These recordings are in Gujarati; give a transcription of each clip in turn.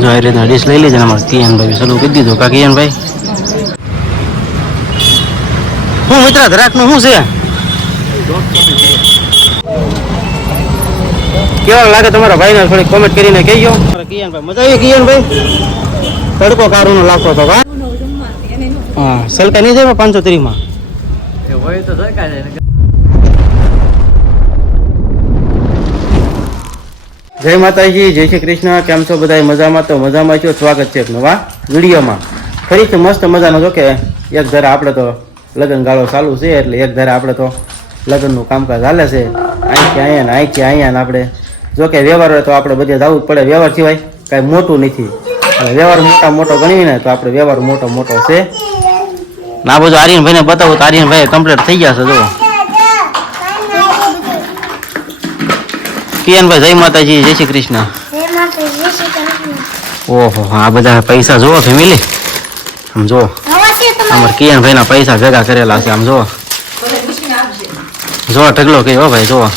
જો આ રીતના ડીશ લઈ લીધી ને અમારે કિયાનભાઈ ચાલુ કરી દીધું. કા કિયાનભાઈ હું મિત્ર ધરાકનું શું છે? કેવા લાગે તમારા ભાઈને થોડી કોમેન્ટ કરીને કહેજો. કિયાનભાઈ મજા આવી? કિયાનભાઈ તડકો કારુનો લાગતો હતો. હા સલકા નહીં જાય 530 માં હોય તો સરકાર. જય માતાજી, જય શ્રી કૃષ્ણ. કેમ છો બધા? મજામાં? તો મજામાં છો. સ્વાગત છે એક નવા વિડીયોમાં. ફરીથી મસ્ત મજાનો. જો કે એક ધારા આપણે તો લગ્ન ગાળો ચાલુ છે, એટલે એક ધારા આપણે તો લગ્નનું કામકાજ હાલે છે. અહીંથી અહીંયા ને અહીંથી અહીંયા ને આપણે જો કે વ્યવહાર હોય તો આપણે બધે જવું જ પડે. વ્યવહાર સિવાય કાંઈ મોટું નથી. વ્યવહાર મોટો ગણીને તો આપણે વ્યવહાર મોટો છે. ના બધું આર્યનભાઈને બતાવું તો આર્યનભાઈ કમ્પ્લીટ થઈ ગયા છે. જો કિયાનભાઈ જય માતાજી, જય શ્રી કૃષ્ણ. ઓહો આ બધા પૈસા જુઓ ફેમિલી. આમ જુઓ અમારે કિયાનભાઈના પૈસા ભેગા કરેલા છે. આમ જુઓ જો ઢગલો કઈ હો ભાઈ. જુઓ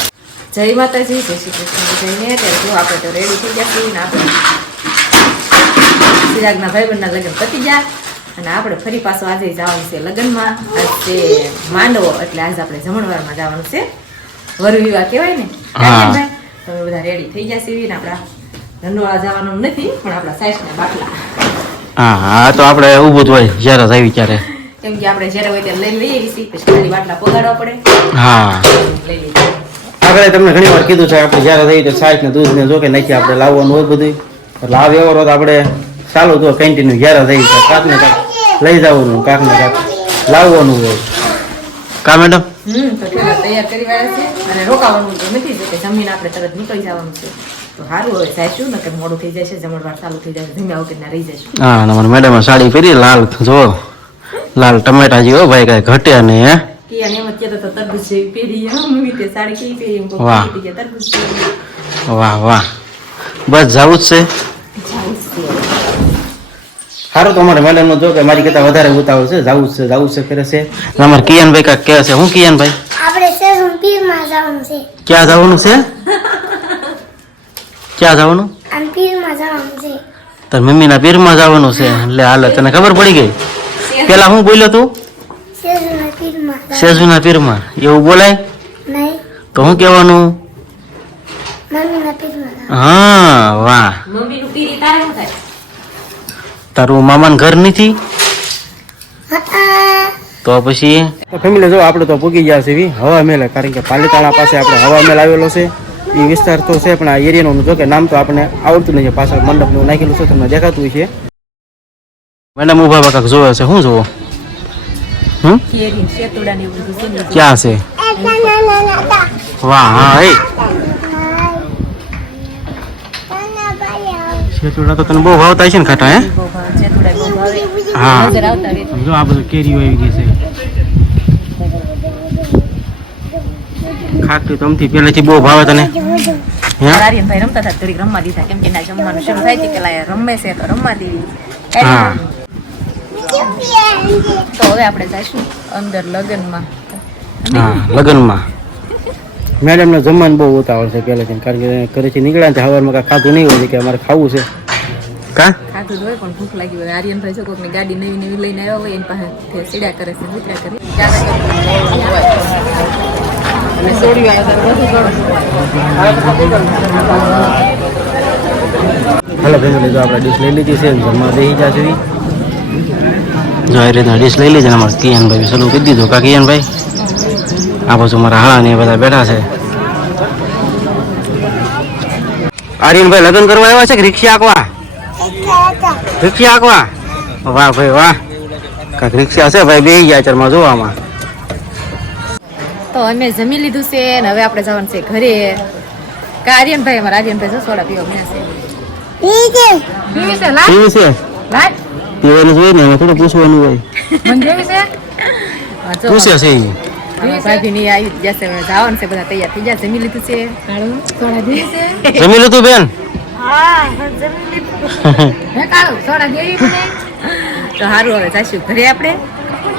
જય માતાજી, જય શ્રી કૃષ્ણ. જઈને ત્યારે જો આપણે તો રેડી થઈ ગયા છીએ ને આપણે સિરાગના ભાઈબંધના લગ્ન પતી ગયા અને આપણે ફરી પાછો આજે જવાનું છે લગ્નમાં. આજે માંડવો એટલે આજે આપણે જમણવારમાં જવાનું છે. વર વિવાહ કહેવાય ને. તમે બધા રેડી થઈ ગયા છીએ ને આપણા ધનવાળા જવાનું નથી પણ આપણા સાઈસના બાટલા. હા તો આપણે ઊભું જ હોય જ્યારે આવી ત્યારે. કેમ કે આપણે જ્યારે હોય ત્યારે લઈ લઈએ છીએ પછી ખાલી બાટલા પગાડવા પડે. હા લઈ લઈએ. આગળ તમને ઘણી વાર કીધું છે આપણે જ્યારે જઈએ તો સાઈસ ને દૂધ ને જો કે નથી આપણે લાવવાનું હોય બધું. એટલે આ વ્યવહાર તો આપણે ચાલુ તો કન્ટિન્યુ જ્યારે જઈએ તો કાંક ને કાંક લઈ જવાનું, કાંક ને કાંક લાવવાનું હોય. કા મેડમ? તો તૈયાર કરી વાળા છે અને રોકાવાનું તો નથી કે જમીન આપણે તરત નીકળી જવાનું છે. તો સારું હવે જઈશું ને કે મોડું થઈ જશે, જમણવાર ચાલુ થઈ જશે, જમ્યા વગરના રહી જશું. હા અમારી મેડમ સાડી પહેરી લાલ. જો લાલ ટમેટા જેવો ભાઈ કઈ ઘટે નહીં. હે કિયાને એમ જ કહેતો તો તરબૂચ જેવી પહેરી. મમ્મી તે સાડી કેવી પહેરી? એમ કહું કે તરબૂચ જેવી. વાહ વાહ બસ જવું જ છે. સારું તો અમારે મેડમ નો જો કે મારી કરતા વધારે ઉતાવળ છે. જવું જ છે કરે છે. અમારે કિયાનભાઈ કાંઈક કહે છે. હું કિયાનભાઈ? આપણે સેઝન પીરમાં જવાનું છે. ક્યાં જવાનું છે? ક્યાં જવાનું? આમ પીરમાં જવાનું છે. તાર મમ્મીના પીરમાં જવાનું છે. એટલે હાલ તને ખબર પડી ગઈ. પેલા હું બોલ્યો તું? સેઝનના પીરમાં. સેજુના પીરમાં એવું બોલાય નહીં. તો હું કહેવાનું? મમ્મીના પીરમાં. હા વાહ. મમ્મીનું પીરી તારે શું થાય? તારું મામાનું ઘર નથી હતા. તો પછી ફેમિલી જો આપણે તો પૂગી ગયા છે હવા મેલે. કારણ કે પાલીતાણા પાસે આપણે હવા મેલ આવેલો છે. એ વિસ્તાર તો છે પણ આ એરિયાનું જો કે નામ તો આપણે આવડતું નહીં. પાછળ મંડપનું નાખેલું છે, તમને દેખાતું છે. મેડમ ઉભા કાંક જોવે છે. શું જોવો? કેરી શેતુડાને એવું બધું છે. ક્યાં છે? વાહ હા એ શેતુડા તો તને બહુ ભાવતા છે ને ખાટા? હે શેતુડા બહુ ભાવે. હા નજર આવતા રહે. જો આ બધું કેરીઓ આવી ગઈ છે. ખાટું તો અમથી પહેલેથી બહુ ભાવે તને? આર્યનભાઈ રમતા હતા થોડીક રમવા દીધા કેમ કે ના જમવાનું શરૂ થાય છે પેલા રમે છે તો રમવા દેવી. હા તો હવે આપણે જઈશું અંદર લગ્નમાં. હા લગ્નમાં. મેડમ ને જમવાનું બહુ ઉતાવળ છે પહેલેથી. કારણ કે ઘરેથી નીકળ્યા ને હવારમાં કાંઈ ખાધું નહીં હોય કે અમારે ખાવું છે. કા ખાધું જ હોય પણ ભૂખ લાગી હોય. આર્યનભાઈ જો કોઈકની ગાડી નવી લઈને આવ્યા હોય એની પાસે સીડા કરે છે, મિત્રા કરે. અને સોડિયું હાલો ફેમિલી જો આપણે ડીશ લઈ લીધી છે. જમવા બેસી ગયા છે. જો આ રીતના ડીશ લઈ લીધી ને અમારે કિયાનભાઈ ચાલુ કરી દીધું. કા કિયાનભાઈ? આ બાજુ મારા હા ને એ બધા બેઠા છે. આર્યનભાઈ લગ્ન કરવા આવ્યા છે કે રિક્ષા આંકવા? રિક્ષા આંકવા. વાહ ભાઈ વાહ. કાંઈક રિક્ષા છે ભાઈ બેસી ગયા ચરમાં જોવામાં. તો અમે જમી લીધું છે ને હવે આપણે જવાનું છે ઘરે. આર્યનભાઈ અમારા આર્યનભાઈ જો સોડા પીવા મળ્યા છે. પીવી છે લાય કેવી છે? લાય પીવાનું જોઈએ ને એમાં થોડું પૂછવાનું હોય. મને જેવી છે પૂછે છે એ. ભાભી ની આવી જશે જવાનું છે. બધા તૈયાર થઈ ગયા. જમી લીધું છે. સોડા જેવી છે. જમી લીધું બેન? હે કાળું સોડા જેવી બને. તો સારું હવે જઈશું ઘરે આપણે.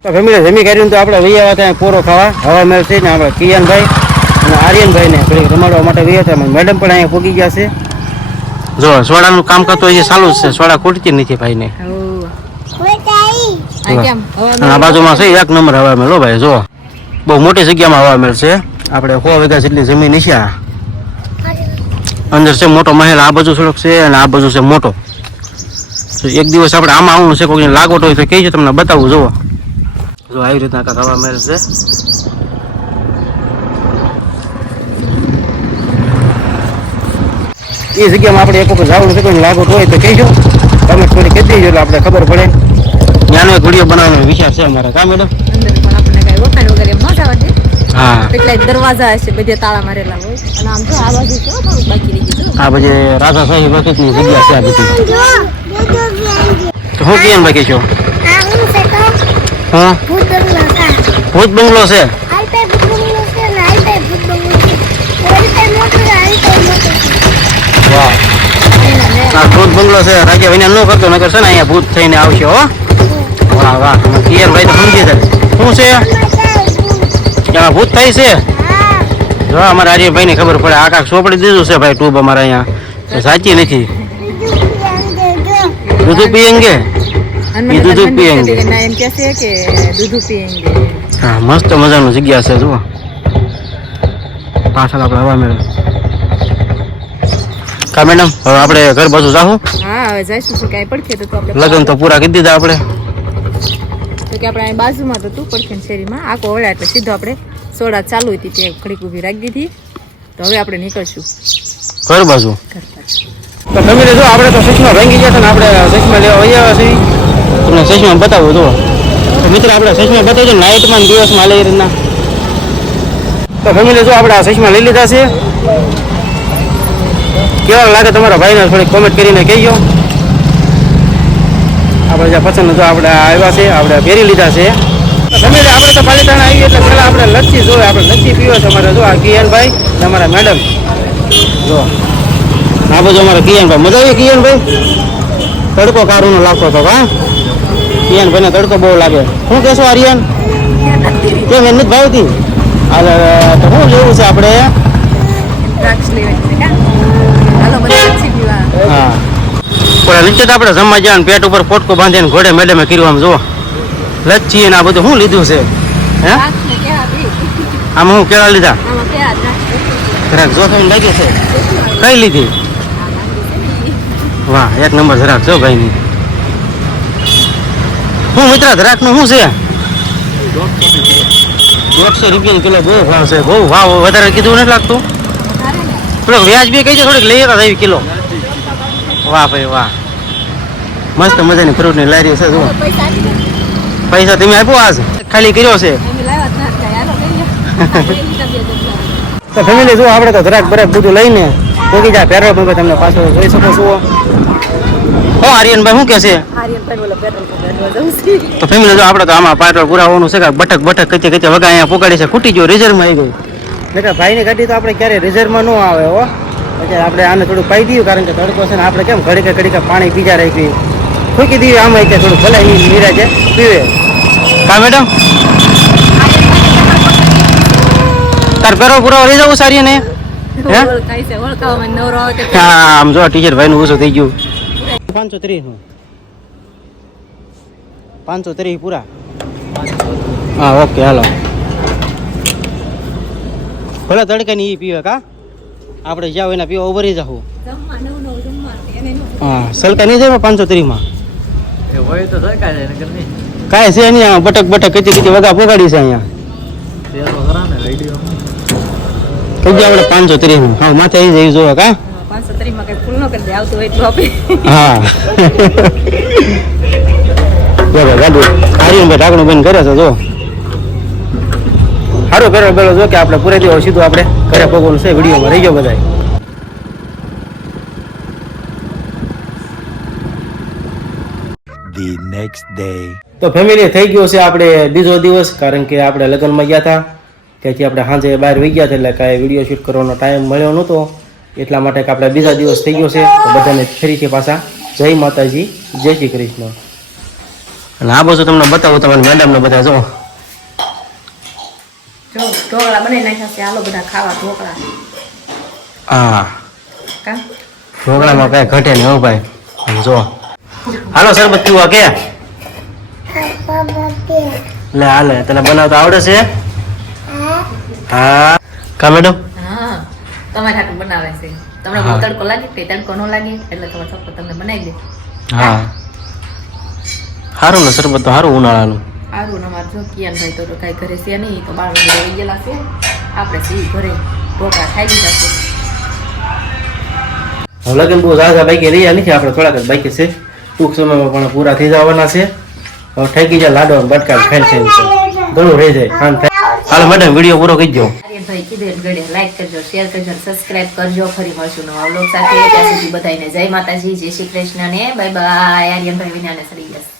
ફેમિલી જમી કરીને તો આપણે વૈયા ત્યાં પોરો ખાવા હવા મેળ છે ને આપણે કિયાનભાઈ અને આર્યનભાઈને થોડીક રમાડવા માટે વૈયા હતા. મેડમ પણ અહીંયા પહોંચી ગયા છે. જો સોડાનું કામ કરતો હોય ચાલુ જ છે, સોડા ખૂટતી નથી ભાઈને. આ બાજુમાં છે 1 નંબર હવા મેળો ભાઈ. જો બહુ મોટી જગ્યામાં હવા મેળ છે. આપણે 100 વીઘા જેટલી જમીન છે. અંદર છે મોટો મહેલ, આ બાજુ થોડોક છે અને આ બાજુ છે મોટો. તો એક દિવસ આપણે આમાં આવવાનું છે, કોઈને લાગવટ હોય તો કહેજો, તમને બતાવું. જુઓ જો આવી રીતના કાંઈક હવા મહેલ છે. એ જગ્યામાં આપણે એક વખત જવાનું છે, કોઈને લાગવટ હોય તો કહેજો, તમે થોડી કહી દેજો એટલે આપણે ખબર પડે. ત્યાંનો એક વિડીયો બનાવવાનો વિચાર છે અમારા. કા મેડમ? અંદર પણ આપણે કઈ વખાણ વગેરે એમ ન જવા દે. હા, કેટલાય દરવાજા હશે, બધે તાળા મારેલા હોય. અને આમ જો આ બાજુ કેવો થોડુંક બાકી રહી ગયું. આ બધી રાજાશાહી વખતની જગ્યા છે આ બધી. તો હું કેમ બાકી છો? આ હું છે તો હા, ભૂત બંગલો છે. ભૂત બંગલો છે. આલપે ભૂત બંગલો છે ને આલપે ભૂત બંગલો છે. આલપે મોટો છે, આલપે મોટો છે. વાહ, આ ભૂત બંગલો છે. રાજા વિના ન કરતો, નકર છે ને અહીંયા ભૂત થઈને આવશે. હો વાહ વાહ, તમે કિયર ભાઈ તો સમજી જાય. શું છે એમાં ભૂત થાય છે? જો અમારા આર્યભાઈ ને ખબર પડે. આ કાંક સોપડી દીધું છે ભાઈ ટ્યુબ અમારા અહીંયા, તો સાચી નથી. દૂધ પીએંગે, એ દૂધ પીએંગે. એમ કહે છે કે દૂધ પીએંગે. હા, મસ્ત મજાનું જગ્યા છે. જુઓ પાછળ આપણે હવા મેળવે. કા મેડમ, હવે આપણે ઘર બાજુ જાવું. હા, હવે જઈશું. શું કાંઈ પડખે તો આપણે લગ્ન તો પૂરા કરી દીધા આપણે. તો કે આપણે અહીં બાજુમાં તો તું પડખે શેરીમાં આખો વળ્યા એટલે સીધો આપણે સોડા ચાલુ હતી તે ઘડીક ઊભી રાખી દીધી. તો હવે આપણે નીકળશું ઘર બાજુ. ઘર પાસે. તો ફેમિલી જો આપણે તો સચમાં ભાંગી ગયા હતા ને, આપણે સચમાં લેવા આવ્યા છીએ. તમને સચમાં બતાવું. જુઓ તો મિત્ર, આપણે સચમાં બતાવજો નાઇટમાં દિવસમાં લઈ રીતના. તો ફેમિલી જો આપણે આ સચમાં લઈ લીધા છે. કેવા લાગે તમારા ભાઈને થોડીક કોમેન્ટ કરીને કહેજો. આપણે જ્યાં પસંદ જો આપણે આવ્યા છે, આપણે પહેરી લીધા છે. ફેમિલી આપણે તો પાલિતાણા આવીએ એટલે પહેલાં આપણે લચ્છી જોઈએ. આપણે લચ્છી પીવો છે અમારે. જો આ કિયનભાઈ ને અમારા મેડમ. જો આ બાજુ અમારા કિયનભાઈ. મજા આવી કિયનભાઈ? તડકો કારુનો લાગતો હતો. હા, કિયનભાઈને તડકો બહુ લાગે. શું કહેશો આર્યન? કેમ એમ નથી ભાવતી? તો શું લેવું છે આપણે? દ્રાક્ષ લેવાની છે કા? હાલો બધા લચ્છી પીવા. હા, પણ નીચે તો આપણે જમવા જવાનું, પેટ ઉપર પોટકો બાંધીને ઘોડે મેડમે કર્યું. આમ જુઓ લચ્છી ને આ બધું શું લીધું છે? હે, દ્રાક્ષ ને કેળા બી. આમાં હું કેળા લીધા? આમાં કેળા દ્રાક્ષ. જરાક જોખમ લાગે છે. કઈ લીધી? વાહ, 1 નંબર જરાક જો ભાઈ ની. શું મિત્ર, જરાક નું શું છે? 150 રૂપિયા કિલો. બહુ ભાવ છે, બહુ ભાવ વધારે કીધું નથી લાગતું. થોડોક વ્યાજ બી કહીજો, થોડીક લઈ હતા 1 કિલો. વાહ ભાઈ વાહ, મસ્ત મજાની ફ્રૂટની લારી છે. જુઓ પૈસા આપી દે. પૈસા તમે આપ્યો, આજ ખાલી કર્યો છે. અમે લાવ્યા જ નથી. હાલો લઈ લો. તો ફેમિલી જો આપણે તો જરાક બરાક બધું લઈને પોગી જાય પેટ્રોલ પંપે. તમને પાછળ જોઈ શકો છો. હા આર્યનભાઈ શું કહે છે? આર્યનભાઈ બોલો પેટ્રોલ પંપ જવું છે. તો ફેમિલી જો આપણે તો આમાં પેટ્રોલ પુરાવાનું છે કે બટક બટક કચે કચે વગા અહીંયા પોગાડી છે. ખૂટી ગયો, રિઝર્વમાં આવી ગઈ. એટલે ભાઈની ગાડી તો આપણે ક્યારેય રિઝર્વમાં ન આવે. હો એટલે આપણે આને થોડું પાઈ દઈએ, કારણ કે તડકો છે ને. આપણે કેમ ઘડીકે પાણી પીજા રાખી ફૂકી દઈએ આમાં, કે થોડું ભલે નિરાજે પીવે. કા મેડમ, તાર પેરો પૂરો લઈ જવું સારી ને? કાંઈ છે ઓળખાવામાં નવરો આવે કે હા, આમ જો ટીચર ભાઈ નું ઓછું થઈ ગયું. 530 નું 530 પૂરા. હા ઓકે, હાલો. ભલે તડકે ની પીવે. કા આપણે જાવ એના પીવા ઉભરી જાવું. જમવા નવું જમવાનું એને હા, સલકા નહીં જાય 530 માં. એ હોય તો સરકાર છે નકર નહીં. કાંઈ છે નહીં, આમાં બટક બટક કચી વગા પોગાડી છે અહીંયા. પેલો ખરા ને વિડીયો કઈ જાય આપણે 530 નું. હા, માથે આવી જાય જોવા. કા 530 માં કઈ ફૂલ ન કરી દે, આવતું હોય એટલું આપે. હા બરાબર. ગાડી આર્યનભાઈ ઢાંકણું બંધ કરે છે. જો સારું કરો પેલો જો કે આપણે પૂરે દિવસ સીધું આપણે ઘરે પગોલું છે. વિડીયોમાં રહી ગયો બધા. The next day. તો ફેમિલી થઈ ગયો છે આપણે બીજો દિવસ, કારણ કે આપણે લગ્નમાં ગયા હતા. ત્યાંથી આપણે સાંજે બહાર વહી ગયા હતા, એટલે કાંઈ વિડીયો શૂટ કરવાનો ટાઈમ મળ્યો નહોતો. એટલા માટે કે આપણે બીજા દિવસ થઈ ગયો છે. તો બધાને ફરીથી પાછા જય માતાજી, જય શ્રી કૃષ્ણ. અને આ બાજુ તમને બતાવું, તમારી મેડમને બધા જો ઢોકળા બનાવી નાખ્યા છે. હાલો બધા ખાવા ઢોકળા. હા, કા ઢોકળામાં કઈ ઘટે નહીં હો ભાઈ આમ જો હાલો શરબત પીવા કે લે હાલે તને બનાવતા આવડે છે હા કા મેડમ હા તમારે હાટું બનાવે છે તમને બહુ તડકો લાગે કે તડકો ન લાગે એટલે તમારો છોકરો તમને બનાવી દે હા સારું ને શરબત તો સારું ઉનાળાનું સારું અમારે જો કિયાન ભાઈ તો કઈ ઘરે છે નહીં તો 12 વાગે રહી ગયેલા છે આપણે સી ઘરે ઢોકળા ખાઈ લીધા છે હવે લગન બહુ ઝાઝા બાઈકે રહ્યા નથી આપણે થોડાક જ બાઈકે છે ટૂંક સમયમાં પણ પૂરા થઈ જવાના છે હવે ઠેકી જાય લાડવા બટકા ખાઈ ઘણું રહી જાય ખાન થાય હાલો મેડમ વિડીયો પૂરો કરી દો આર્યનભાઈ કીધેલ ગળે લાઈક કરજો શેર કરજો સબસ્ક્રાઇબ કરજો ફરી મળશું નવા વ્લોગ સાથે ત્યાં સુધી બધાને જય માતાજી જય શ્રી કૃષ્ણ ને બાય બાય આર્યનભાઈ વિનાને સડી ગયા